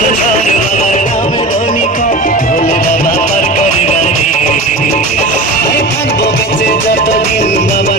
বাবার নামে ধনী কর ভোলে বাবা পার করে গাড়ি থাকবো বেঁচে যতদিন বাবা